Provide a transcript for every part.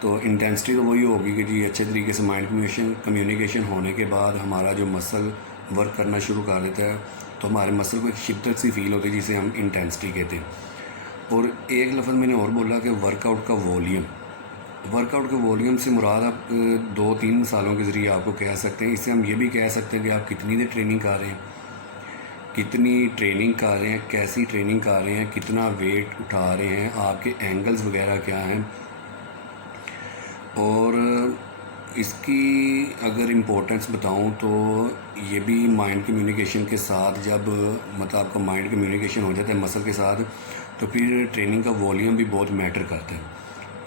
تو انٹینسٹی تو وہی ہوگی کہ جی اچھے طریقے سے مائنڈ کمیونیکیشن ہونے کے بعد ہمارا جو مسل ورک کرنا شروع کر دیتا ہے تو ہمارے مسل کو ایک شدت سی فیل ہوتی ہے جسے ہم انٹینسٹی کہتے ہیں۔ اور ایک لفظ میں نے اور بولا کہ ورک آؤٹ کا ولیوم، ورک آؤٹ کے ولیوم سے مراد آپ 2-3 مثالوں کے ذریعے آپ کو کہہ سکتے ہیں۔ اس سے ہم یہ بھی کہہ سکتے ہیں کہ آپ کتنی دیر ٹریننگ کر رہے ہیں، کتنی ٹریننگ کر رہے ہیں، کیسی ٹریننگ کر رہے ہیں، کتنا ویٹ اٹھا رہے ہیں، آپ کے اینگلز وغیرہ کیا ہیں۔ اور اس کی اگر امپورٹنس بتاؤں تو یہ بھی مائنڈ کمیونیکیشن کے ساتھ جب مطلب آپ کا مائنڈ کمیونیکیشن ہو جاتا ہے مسل کے ساتھ تو پھر ٹریننگ کا والیوم بھی بہت میٹر کرتا ہے۔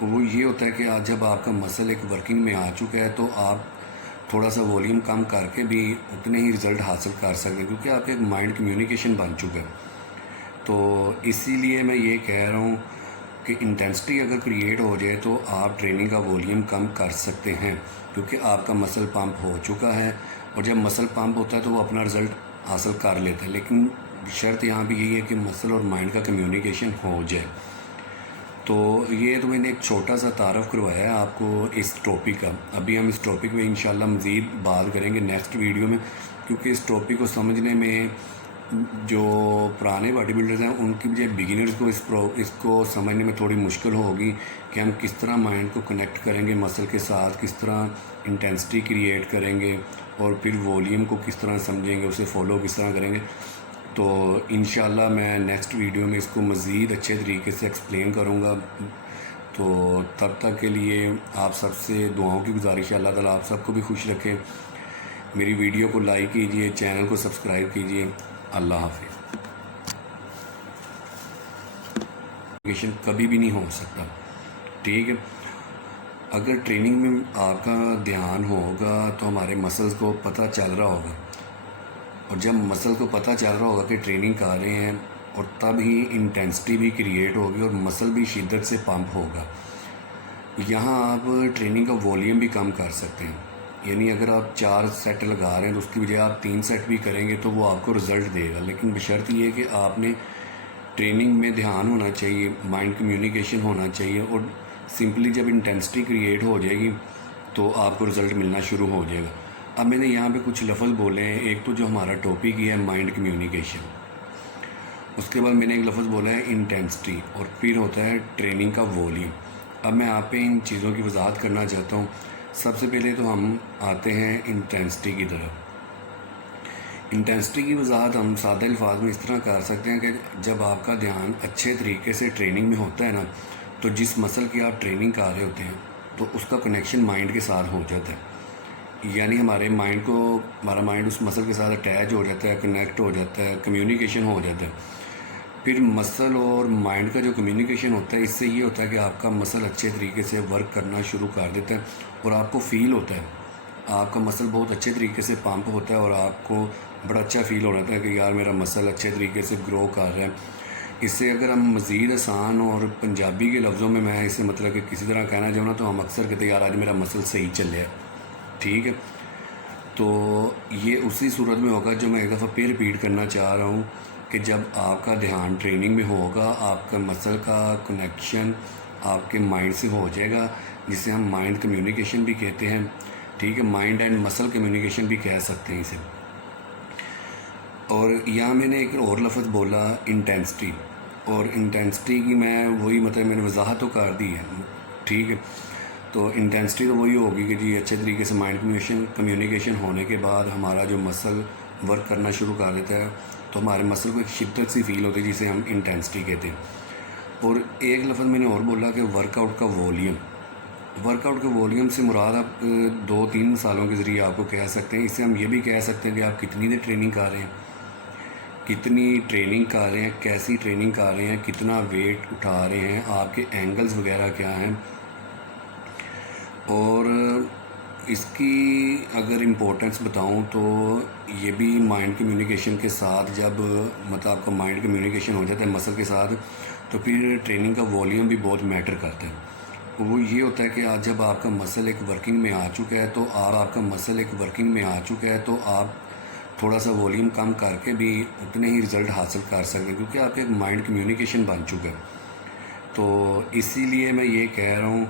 وہ یہ ہوتا ہے کہ آج جب آپ کا مسل ایک ورکنگ میں آ چکا ہے تو آپ تھوڑا سا والیوم کم کر کے بھی اتنے ہی رزلٹ حاصل کر سکتے ہیں کیونکہ آپ کا ایک مائنڈ کمیونیکیشن بن چکا ہے۔ تو اسی لیے میں یہ کہہ رہا ہوں کہ انٹینسٹی اگر کریٹ ہو جائے تو آپ ٹریننگ کا والیوم کم کر سکتے ہیں کیونکہ آپ کا مسل پمپ ہو چکا ہے، اور جب مسل پمپ ہوتا ہے تو وہ اپنا رزلٹ حاصل کر لیتا ہے، لیکن شرط یہاں پہ یہی ہے کہ مسل اور مائنڈ کا کمیونیکیشن ہو جائے۔ تو یہ تو میں نے ایک چھوٹا سا تعارف کروایا ہے آپ کو اس ٹاپک کا۔ ابھی ہم اس ٹاپک میں انشاءاللہ مزید بات کریں گے نیکسٹ ویڈیو میں، کیونکہ اس ٹاپک کو سمجھنے میں جو پرانے باڈی بلڈرز ہیں ان کی بجائے بگنرز کو اس کو سمجھنے میں تھوڑی مشکل ہوگی کہ ہم کس طرح مائنڈ کو کنیکٹ کریں گے مسل کے ساتھ، کس طرح انٹینسٹی کریٹ کریں گے، اور پھر والیوم کو کس طرح سمجھیں گے، اسے فالو کس طرح کریں گے۔ تو انشاءاللہ میں نیکسٹ ویڈیو میں اس کو مزید اچھے طریقے سے ایکسپلین کروں گا۔ تو تب تک کے لیے آپ سب سے دعاؤں کی گزارش ہے، اللہ تعالیٰ آپ سب کو بھی خوش رکھے۔ میری ویڈیو کو لائک کیجئے، چینل کو سبسکرائب کیجئے۔ اللہ حافظ۔ کبھی بھی نہیں ہو سکتا، ٹھیک ہے؟ اگر ٹریننگ میں آپ کا دھیان ہوگا تو ہمارے مسلز کو پتہ چل رہا ہوگا، اور جب مسل کو پتہ چل رہا ہوگا کہ ٹریننگ کر رہے ہیں، اور تب ہی انٹینسٹی بھی کریٹ ہوگی اور مسل بھی شدت سے پمپ ہوگا۔ یہاں آپ ٹریننگ کا والیوم بھی کم کر سکتے ہیں، یعنی اگر آپ 4 سیٹ لگا رہے ہیں تو اس کی بجائے آپ 3 سیٹ بھی کریں گے تو وہ آپ کو رزلٹ دے گا، لیکن بشرط یہ ہے کہ آپ نے ٹریننگ میں دھیان ہونا چاہیے، مائنڈ کمیونیکیشن ہونا چاہیے، اور سمپلی جب انٹینسٹی کریٹ ہو جائے گی تو آپ کو رزلٹ ملنا شروع ہو جائے گا۔ اب میں نے یہاں پہ کچھ لفظ بولے ہیں، ایک تو جو ہمارا ٹاپک ہی ہے مائنڈ کمیونیکیشن، اس کے بعد میں نے ایک لفظ بولا ہے انٹینسٹی، اور پھر ہوتا ہے ٹریننگ کا والیوم۔ اب میں آپ پہ ان چیزوں کی وضاحت کرنا چاہتا ہوں۔ سب سے پہلے تو ہم آتے ہیں انٹینسٹی کی طرف۔ انٹینسٹی کی وضاحت ہم سادہ الفاظ میں اس طرح کر سکتے ہیں کہ جب آپ کا دھیان اچھے طریقے سے ٹریننگ میں ہوتا ہے نا، تو جس مسل کی آپ ٹریننگ کر رہے ہوتے ہیں تو اس کا کنیکشن مائنڈ کے ساتھ ہو جاتا ہے، یعنی ہمارا مائنڈ اس مسل کے ساتھ اٹیچ ہو جاتا ہے، کنیکٹ ہو جاتا ہے، کمیونیکیشن ہو جاتا ہے۔ پھر مسل اور مائنڈ کا جو کمیونیکیشن ہوتا ہے، اس سے یہ ہوتا ہے کہ آپ کا مسل اچھے طریقے سے ورک کرنا شروع کر دیتا ہے، اور آپ کو فیل ہوتا ہے، آپ کا مسل بہت اچھے طریقے سے پمپ ہوتا ہے، اور آپ کو بڑا اچھا فیل ہو رہا ہے کہ یار میرا مسل اچھے طریقے سے گرو کر رہا ہے۔ اس سے اگر ہم مزید آسان اور پنجابی کے لفظوں میں اسے مطلب کہ کسی طرح کہنا چاہوں نا تو ہم اکثر کہتے ہیں یار آج میرا مسل صحیح چل رہا ہے، ٹھیک ہے؟ تو یہ اسی صورت میں ہوگا جو میں ایک دفعہ پھر ریپیٹ کرنا چاہ رہا ہوں کہ جب آپ کا دھیان ٹریننگ میں ہوگا، آپ کا مسل کا کنیکشن آپ کے مائنڈ سے ہو جائے گا، جسے ہم مائنڈ کمیونیکیشن بھی کہتے ہیں، ٹھیک ہے؟ مائنڈ اینڈ مسل کمیونیکیشن بھی کہہ سکتے ہیں اسے۔ اور یہاں میں نے ایک اور لفظ بولا انٹینسٹی، اور انٹینسٹی کی میں نے وضاحت تو کر دی ہے، ٹھیک ہے؟ تو انٹینسٹی تو وہی ہوگی کہ جی اچھے طریقے سے مائنڈ کمیونیکیشن ہونے کے بعد ہمارا جو مسل ورک کرنا شروع کر دیتا ہے تو ہمارے مسل کو ایک شدت سی فیل ہوتی ہے جسے ہم انٹینسٹی کہتے ہیں۔ اور ایک لفظ میں نے اور بولا کہ ورک آؤٹ کا ولیوم، ورک آؤٹ کے ولیوم سے مراد آپ 2-3 مثالوں کے ذریعے آپ کو کہہ سکتے ہیں۔ اس سے ہم یہ بھی کہہ سکتے ہیں کہ آپ کتنی دیر ٹریننگ کر رہے ہیں، کتنی ٹریننگ کر رہے ہیں، کیسی ٹریننگ کر رہے ہیں، کتنا ویٹ اٹھا رہے ہیں، آپ کے اینگلز وغیرہ کیا ہیں۔ اور اس کی اگر امپورٹنس بتاؤں تو یہ بھی مائنڈ کمیونیکیشن کے ساتھ جب مطلب آپ کا مائنڈ کمیونیکیشن ہو جاتا ہے مسل کے ساتھ تو پھر ٹریننگ کا والیوم بھی بہت میٹر کرتا ہے۔ وہ یہ ہوتا ہے کہ آج جب آپ کا مسل ایک ورکنگ میں آ چکا ہے تو آپ تھوڑا سا والیوم کم کر کے بھی اتنے ہی رزلٹ حاصل کر سکتے ہیں کیونکہ آپ کا ایک مائنڈ کمیونیکیشن بن چکا ہے۔ تو اسی لیے میں یہ کہہ رہا ہوں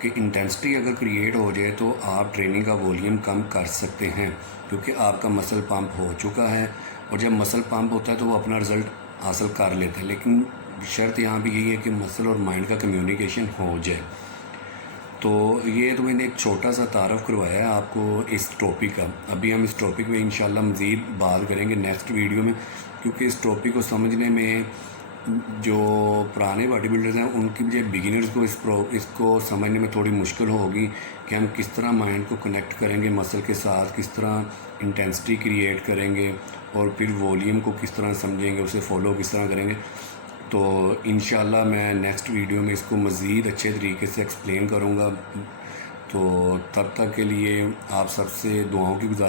کہ کہ انٹینسٹی اگر کریٹ ہو جائے تو آپ ٹریننگ کا ولیوم کم کر سکتے ہیں، کیونکہ آپ کا مسل پمپ ہو چکا ہے، اور جب مسل پمپ ہوتا ہے تو وہ اپنا رزلٹ حاصل کر لیتا ہے، لیکن شرط یہاں پہ یہی ہے کہ مسل اور مائنڈ کا کمیونیکیشن ہو جائے۔ تو یہ تو میں نے ایک چھوٹا سا تعارف کروایا ہے آپ کو اس ٹاپک کا۔ ابھی ہم اس ٹاپک پہ انشاءاللہ مزید بات کریں گے نیکسٹ ویڈیو میں، کیونکہ اس ٹاپک کو سمجھنے میں جو پرانے باڈی بلڈرز ہیں ان کی بجائے بگنرز کو اس کو سمجھنے میں تھوڑی مشکل ہوگی کہ ہم کس طرح مائنڈ کو کنیکٹ کریں گے مسل کے ساتھ، کس طرح انٹینسٹی کریٹ کریں گے، اور پھر والیوم کو کس طرح سمجھیں گے، اسے فالو کس طرح کریں گے۔ تو انشاءاللہ میں نیکسٹ ویڈیو میں اس کو مزید اچھے طریقے سے ایکسپلین کروں گا۔ تو تب تک کے لیے آپ سب سے دعاؤں کی گزارش